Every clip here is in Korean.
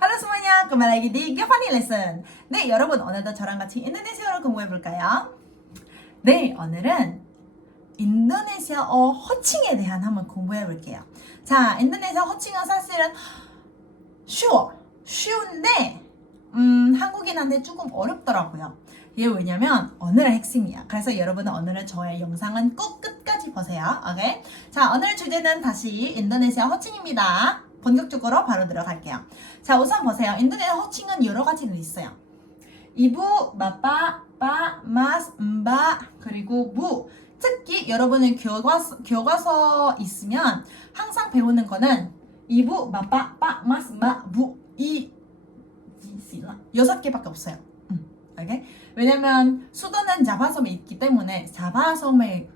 Halo semuanya, kembali lagi di Giovanni Lesson. 네, 여러분 오늘도 저랑 같이 인도네시아어를 공부해 볼까요? 네, 오늘은 인도네시아어 호칭에 대한 한번 공부해 볼게요. 자, 인도네시아 호칭은 사실은 쉬운데 한국인한테 조금 어렵더라고요. 이게 왜냐면 오늘의 핵심이야. 그래서 여러분은 오늘은 저의 영상은 꼭 끝까지 보세요. 오케이? 자, 오늘 주제는 다시 인도네시아 호칭입니다. 본격적으로 바로 들어갈게요. 자, 우선 보세요. 인도네시아 호칭은 여러 가지는 있어요. 이부, 마빠, 빠, 마스, 바, 그리고 무. 특히 여러분은 교과서 있으면 항상 배우는 거는 이부, 마빠, 빠, 마스, 바, 무. 이 6개밖에 없어요. 오케이? 왜냐면 수도는 자바섬에 있기 때문에 자바섬에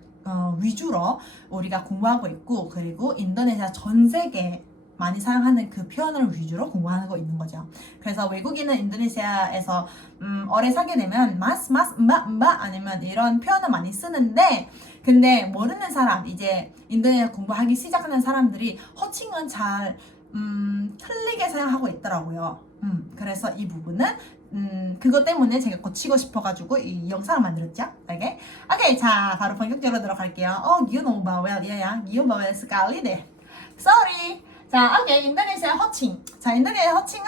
위주로 우리가 공부하고 있고, 그리고 인도네시아 전 세계 많이 사용하는 그 표현을 위주로 공부하는 거 있는 거죠. 그래서 외국인은 인도네시아에서 오래 살게 되면 마스, 음바 아니면 이런 표현을 많이 쓰는데, 근데 모르는 사람, 이제 인도네시아 공부하기 시작하는 사람들이 호칭은 잘 틀리게 사용하고 있더라고요. 그래서 이 부분은 그것 때문에 제가 고치고 싶어가지고 이 영상을 만들었죠. 오케이, 자 바로 본격적으로 들어갈게요. you know bawel, you bawel sekali deh. Sorry. 자, 오케이, 인도네시아 호칭. 자, 인도네시아 호칭은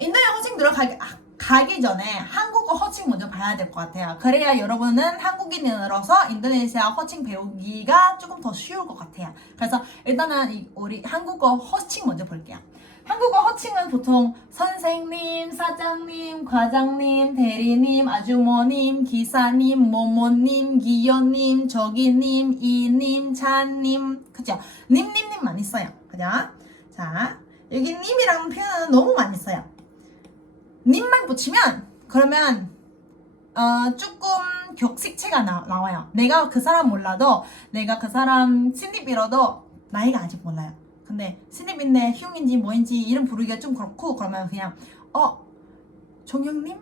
인도네시아 호칭 들어가기 전에 한국어 호칭 먼저 봐야 될 것 같아요. 그래야 여러분은 한국인으로서 인도네시아 호칭 배우기가 조금 더 쉬울 것 같아요. 그래서 일단은 우리 한국어 호칭 먼저 볼게요. 한국어 호칭은 보통 선생님, 사장님, 과장님, 대리님, 아주머님, 기사님, 모모님, 기여님, 저기님, 이님, 차님, 그죠? 님 많이 써요. 그죠? 자, 여기 님이라는 표현은 너무 많이 써요. 님만 붙이면 그러면 조금 격식체가 나와요. 내가 그 사람 몰라도, 내가 그 사람 신입이라도 나이가 아직 몰라요. 근데 신입인데 흉인지 뭐인지 이름 부르기가 좀 그렇고, 그러면 그냥 종영님?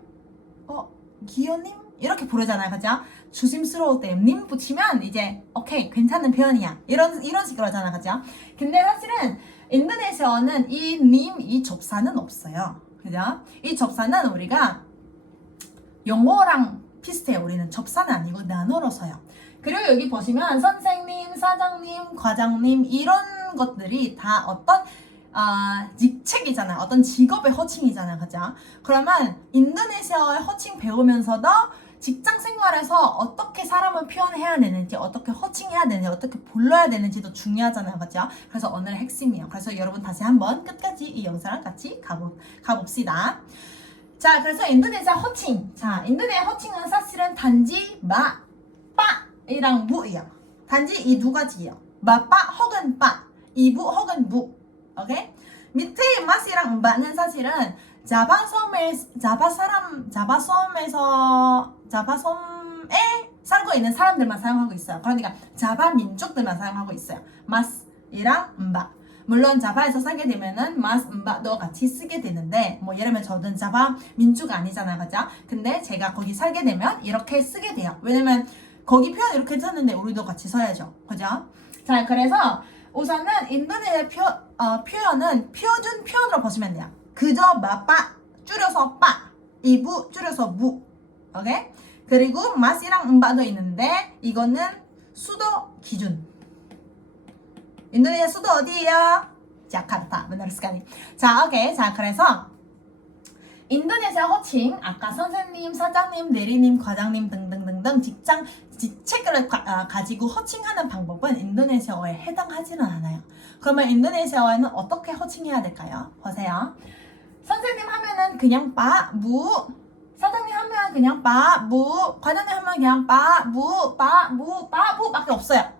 기현님? 이렇게 부르잖아요. 그죠? 조심스러울 때 님 붙이면 이제 오케이, 괜찮은 표현이야. 이런 식으로 하잖아. 그죠? 근데 사실은 인도네시아어는 이 접사는 없어요. 그죠? 이 접사는 우리가 영어랑 비슷해요. 우리는 접사는 아니고 나눠로 써요. 그리고 여기 보시면 선생님, 사장님, 과장님 이런 것들이 다 어떤 직책이잖아요. 어떤 직업의 호칭이잖아요. 그죠? 그러면 인도네시아어의 호칭 배우면서도 직장 생활에서 어떻게 사람을 표현해야 되는지, 어떻게 호칭해야 되는지, 어떻게 불러야 되는지도 중요하잖아요. 그죠? 그래서 오늘의 핵심이에요. 그래서 여러분 다시 한번 끝까지 이 영상을 같이 가봅시다. 자, 그래서 인도네시아 호칭. 자, 인도네시아 호칭은 사실은 단지 마, 빠이랑 무예요. 단지 이 두 가지예요. 마빠 혹은 빠, 이부 혹은 무. 오케이? 밑에 맛이랑 음바는 사실은 자바섬에 살고 있는 사람들만 사용하고 있어요. 그러니까 자바 민족들만 사용하고 있어요. 마스이랑 음바. 물론 자바에서 살게 되면은 마스, 음바도 같이 쓰게 되는데, 뭐 예를 들면 저는 자바 민족 아니잖아요. 그죠? 근데 제가 거기 살게 되면 이렇게 쓰게 돼요. 왜냐면 거기 표현 이렇게 썼는데 우리도 같이 써야죠. 그죠? 자, 그래서 우선은 인도네시아 표현은 표준 표현으로 보시면 돼요. 그저 마빠 줄여서 빠, 이부 줄여서 무. 오케이? 그리고 맛이랑 음바도 있는데 이거는 수도 기준. 인도네시아 수도 어디예요? 자카르타. benar sekali. 자, 오케이. 자, 그래서 인도네시아 호칭, 아까 선생님, 사장님, 대리님, 과장님 등등등등 직책을 가지고 호칭하는 방법은 인도네시아어에 해당하지는 않아요. 그러면 인도네시아어에는 어떻게 호칭해야 될까요? 보세요. 선생님 하면은 그냥 빠, 무. 사장님 하면 그냥 빠, 무. 과장님 하면 그냥 빠, 무 밖에 없어요.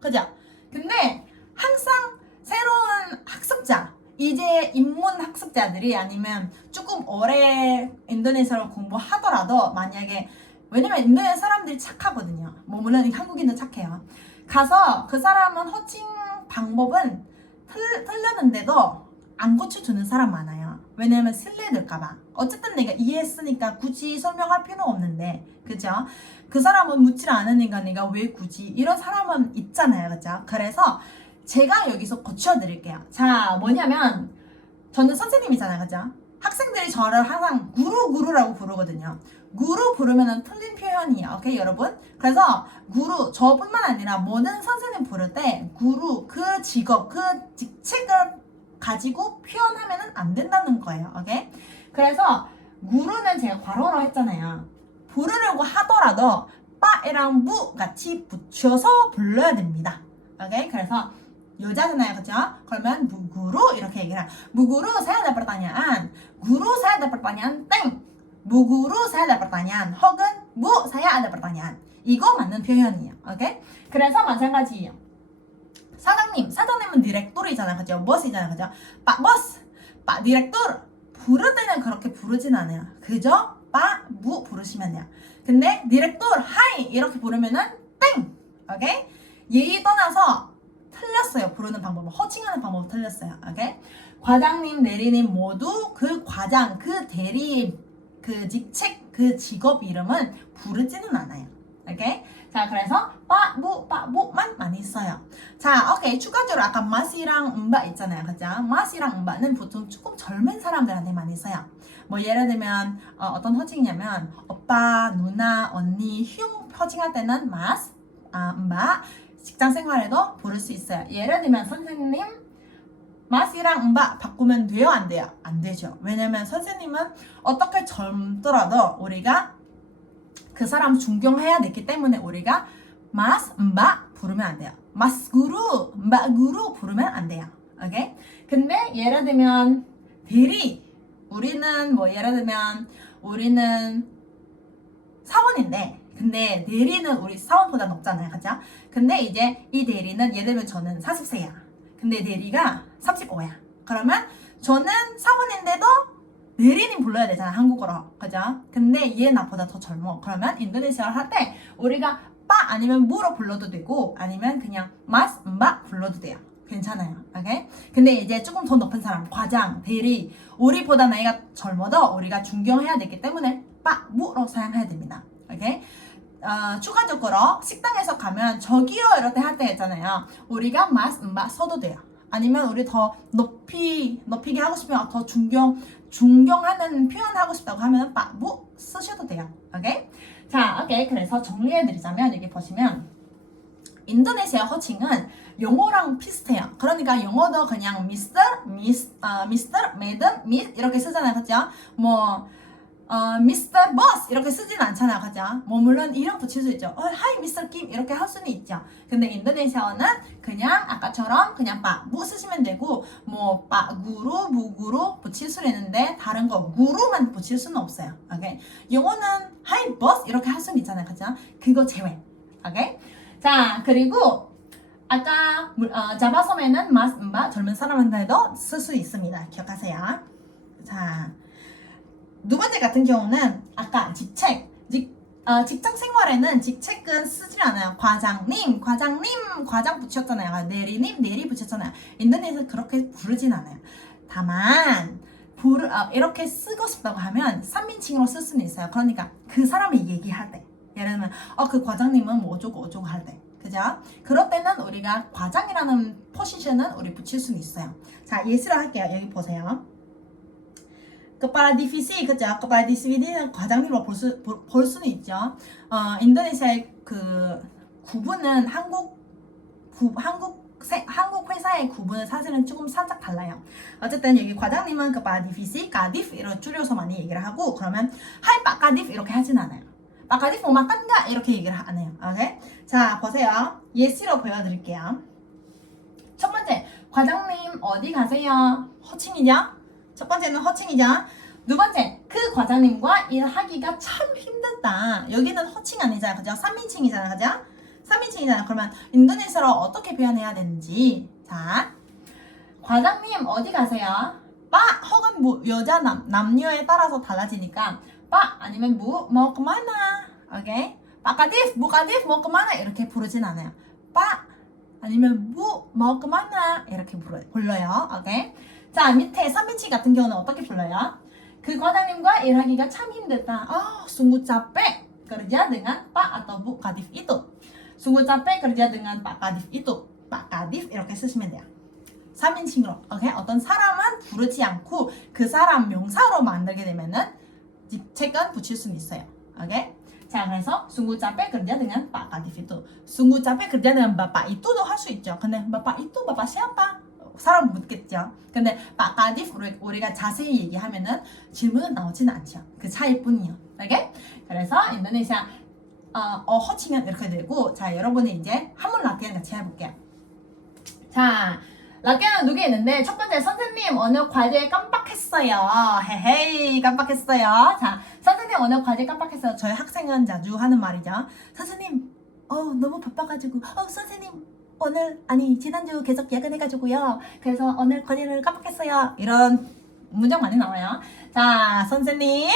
그죠? 근데 항상 새로운 학습자, 이제 입문 학습자들이 아니면 조금 오래 인도네시아를 공부하더라도, 만약에, 왜냐면 인도네시아 사람들이 착하거든요. 뭐 물론 한국인도 착해요. 가서 그 사람은 호칭 방법은 틀렸는데도 안 고쳐주는 사람 많아요. 왜냐면 신뢰될까봐. 어쨌든 내가 이해했으니까 굳이 설명할 필요 없는데, 그죠? 그 사람은 묻질 않으니까 내가 왜 굳이, 이런 사람은 있잖아요. 그죠? 그래서 제가 여기서 고쳐드릴게요. 자, 뭐냐면 저는 선생님이잖아요, 그죠? 학생들이 저를 항상 구루구루라고 부르거든요. 구루 부르면 틀린 표현이에요. 오케이, 여러분? 그래서 구루, 저뿐만 아니라 모든 선생님 부를 때 구루, 그 직업, 그 직책을 가지고 표현하면 안 된다는 거예요. 오케이? 그래서 구루는 제가 괄호로 했잖아요. 부르려고 하더라도 빠이랑 무 같이 붙여서 불러야 됩니다. 오케이? 그래서 여자잖아요, 그죠? 그러면 무구루 이렇게 얘기를 해요. 무구루 saya ada pertanyaan. guru saya ada pertanyaan 땡. 무구루 saya ada pertanyaan. 혹은 무 saya ada pertanyaan. 이거 맞는 표현이에요. 오케이? 그래서 마찬가지예요. 사장님은 디렉토르이잖아, 그죠? 버스이잖아, 그죠? 빠 버스, 빠 디렉토르. 부를 때는 그렇게 부르진 않아요. 그죠? 빠, 무 부르시면 돼요. 근데 디렉토르, 하이 이렇게 부르면은 땡. 오케이? 예의 떠나서 틀렸어요. 부르는 방법은 호칭하는 방법은 틀렸어요. 오케이? 과장님, 대리님 모두 그 과장, 그 대리, 그 직책, 그 직업 이름은 부르지는 않아요. 오케이? 자, 그래서 빠부만 많이 써요. 자, 오케이. 추가적으로 아까 맛이랑 음바 있잖아요. 그죠? 맛이랑 음바는 보통 조금 젊은 사람들한테 많이 써요. 뭐 예를 들면 어떤 호칭이냐면 오빠, 누나, 언니, 흉 호칭할 때는 맛, 음바. 직장 생활에도 부를 수 있어요. 예를 들면 선생님 맛이랑 음바 바꾸면 돼요? 안 돼요? 안 되죠. 왜냐면 선생님은 어떻게 젊더라도 우리가 그 사람 존경해야 되기 때문에 우리가 맛, 음바 부르면 안 돼요. 맛구루, 음바구루 부르면 안 돼요. 오케이? 근데 예를 들면 대리 우리는 뭐 예를 들면 우리는 사원인데 근데 대리는 우리 사원보다 높잖아요. 그죠? 근데 이제 이 대리는 예를 들면 저는 40세야. 근데 대리가 35야. 그러면 저는 사원인데도 대리님 불러야 되잖아, 한국어로. 그죠? 근데 얘 나보다 더 젊어. 그러면 인도네시아를 할 때 우리가 빠 아니면 무로 불러도 되고 아니면 그냥 마스, 음바 불러도 돼요. 괜찮아요. 오케이? 근데 이제 조금 더 높은 사람, 과장, 대리, 우리보다 나이가 젊어도 우리가 존경해야 되기 때문에 빠, 무로 사용해야 됩니다. 오케이? 추가적으로 식당에서 가면 저기요 이럴 때 할 때 있잖아요. 우리가 마스, 음바 써도 돼요. 아니면 우리 더 높이게 하고 싶으면 더 존경하는 표현하고 싶다고 하면 빠, 무 쓰셔도 돼요. 오케이? 자, 오케이. 그래서 정리해드리자면 여기 보시면 인도네시아 호칭은 영어랑 비슷해요. 그러니까 영어도 그냥 미스터, 매든, 미스 이렇게 쓰잖아요. 그죠? 뭐 미스터 버스 이렇게 쓰진 않잖아요. 그죠? 뭐 물론 이름 붙일 수 있죠. 하이 미스터 김 이렇게 할 수는 있죠. 근데 인도네시아어는 그냥 아까처럼 그냥 빠, 무 쓰시면 되고 뭐 빠, 구루, 무구루 붙일 수는 있는데 다른 거 구루만 붙일 수는 없어요. 오케이? 영어는 하이 버스 이렇게 할 수는 있잖아요. 그죠? 그거 제외. 오케이? 자, 그리고 아까 자바섬에는 마스, 음바 젊은 사람한테도 쓸 수 있습니다. 기억하세요. 자, 두 번째 같은 경우는 아까 직책, 직장 생활에는 직책은 쓰지 않아요. 과장 과장 붙였잖아요. 대리님, 대리 붙였잖아요. 인도네시아에서 그렇게 부르진 않아요. 다만 이렇게 쓰고 싶다고 하면 3인칭으로 쓸 수는 있어요. 그러니까 그 사람이 얘기할 때 예를 들면 그 과장님은 뭐 어쩌고 어쩌고 할 때 그죠? 그럴 때는 우리가 과장이라는 포지션은 우리 붙일 수는 있어요. 자, 예시로 할게요. 여기 보세요. kepala divisi, 그죠? kepala divisi는 과장님으로 볼 수는 있죠. 인도네시아의 그 구분은 한국 회사의 구분은 사실은 조금 살짝 달라요. 어쨌든 여기 과장님은 kepala divisi, kadif 이렇게 줄여서 많이 얘기를 하고 그러면 Hai Pak Kadif 이렇게 하진 않아요. Pak Kadif mau makan nggak? 이렇게 얘기를 안 해요. 오케이? 자, 보세요. 예시로 보여드릴게요. 첫 번째, 과장님 어디 가세요? 호칭이죠? 첫 번째는 호칭이죠. 두 번째, 그 과장님과 일하기가 참 힘들다. 여기는 호칭 아니잖아요. 그죠? 3인칭이잖아요. 그죠? 3인칭이잖아요. 그러면 인도네시아로 어떻게 표현해야 되는지. 자, 과장님 어디 가세요? 빠 혹은 뭐 여자 남녀에 따라서 달라지니까 빠 아니면 뭐 그만아. 오케이? 빠까디프 무까디프 뭐 그만아 이렇게 부르진 않아요. 빠 아니면 뭐 그만아 이렇게 불러요. 오케이? 자, 밑에 3인칭 같은 경우는 어떻게 불러요? 그 과장님과 일하기가 참 힘들다. sungguh capek kerja dengan Pak atau Bu Kadif itu. sungguh capek kerja dengan Pak Kadif itu. Pak Kadif 이렇게 쓰시면 돼요. 3인칭으로, 오케이? 어떤 사람은 부르지 않고 그 사람 명사로 만들게 되면은 책은 붙일 수는 있어요, 오케이? 자, 그래서 sungguh capek kerja dengan Pak Kadif itu. sungguh capek kerja dengan Bapak itu도 할 수 있죠. 근데 Bapak itu Bapak siapa? 사람 묻겠죠. 근데 Pak Kadif 우리가 자세히 얘기하면은 질문은 나오지는 않죠. 그 차이뿐이요. 오케이? 그래서 인도네시아 호칭은 이렇게 되고, 자, 여러분이 이제 한문 라떼는 같이 해볼게요. 자, 라떼는 두 개 있는데, 첫 번째, 선생님, 오늘 과제 깜빡했어요. 헤헤이, 깜빡했어요. 자, 선생님, 오늘 과제 깜빡했어요. 저희 학생은 자주 하는 말이죠. 선생님, 너무 바빠가지고, 선생님, 오늘, 아니, 지난주 계속 야근해가지고요. 그래서 오늘 과제를 깜빡했어요. 이런 문장 많이 나와요. 자, 선생님.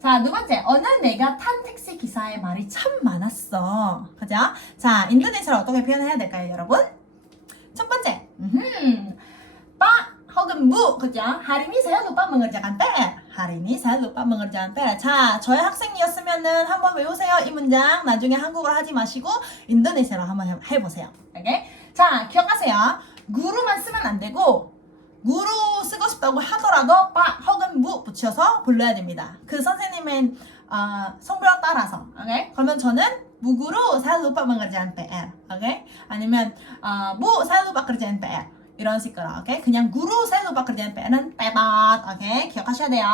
자, 두 번째, 오늘 내가 탄 택시 기사의 말이 참 많았어. 그죠? 자, 인도네시아로 어떻게 표현해야 될까요, 여러분? 첫 번째, Pak 혹은 무, 그죠? Hari ini saya lupa mengerjakan PR. Hari ini saya lupa mengerjakan PR. 자, 저의 학생이었으면은 한번 외우세요. 이 문장 나중에 한국어로 하지 마시고 인도네시아로 한번 해보세요. 오케이? 자, 기억하세요. 구루만 쓰면 안 되고 무로 쓰고 싶다고 하더라도 빠 혹은 무 붙여서 불러야 됩니다. 그 선생님의 성별에 따라서. 오케이? 그러면 저는 무구로 saya lupa mengerjakan PR. 오케이? 아니면 무 saya lupa kerjain PR. 이런 식으로. 오케이? 그냥 구루 saya lupa kerjain PR은 빼박. 오케이? 기억하셔야 돼요.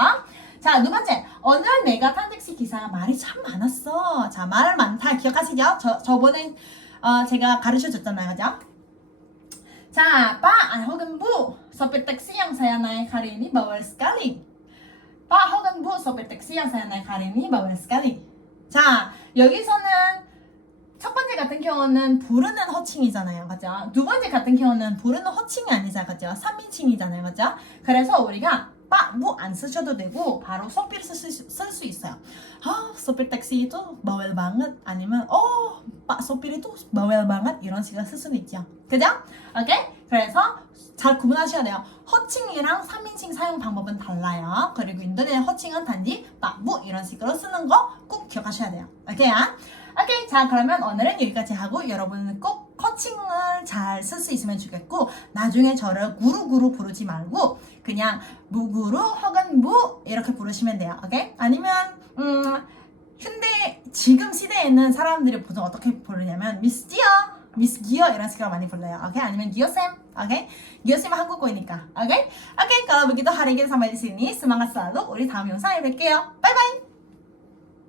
자, 두 번째. 오늘 내가 탄 택시 기사가 말이 참 많았어. 자, 말 많다. 기억하시죠? 저번에 제가 가르쳐 줬잖아요. 그죠? 자, Pak 혹은 부 sopir taksi yang saya naik hari ini bawel sekali. Pak 혹은 부 sopir taksi yang saya naik hari ini bawel sekali. 자, 여기서는 첫 번째 같은 경우는 부르는 호칭이잖아요. 그죠? 두 번째 같은 경우는 부르는 호칭이 아니잖아요. 그죠? 3인칭이잖아요. 그죠? 그래서 우리가 빠, 무 안 쓰셔도 되고 바로 소피를 쓸 수 있어요. 소피 택시 itu bawel banget. 아니면 Pak sopir itu bawel banget. 이런 식으로 쓸 수는 있죠. 그죠? 오케이? 그래서 잘 구분하셔야 돼요. 호칭이랑 3인칭 사용 방법은 달라요. 그리고 인도네시아 호칭은 단지 빠, 무 이런 식으로 쓰는 거 꼭 기억하셔야 돼요. 오케이요? 오케이. 자, 그러면 오늘은 여기까지 하고 여러분은 꼭 호칭을 잘 쓸 수 있으면 좋겠고, 나중에 저를 구루구루 부르지 말고 그냥 무구루 혹은 무 이렇게 부르시면 돼요. 오케이? 아니면 현대 지금 시대에는 사람들이 보통 어떻게 부르냐면 미스 지어, 미스 기어 이런 식으로 많이 불러요. 오케이? 아니면 기어쌤. 오케이? 기어쌤은 한국어니까. 오케이? 오케이. kalau begitu hari ini sampai di sini. Semangat selalu. 우리 다음 영상에 뵐게요. 바이바이.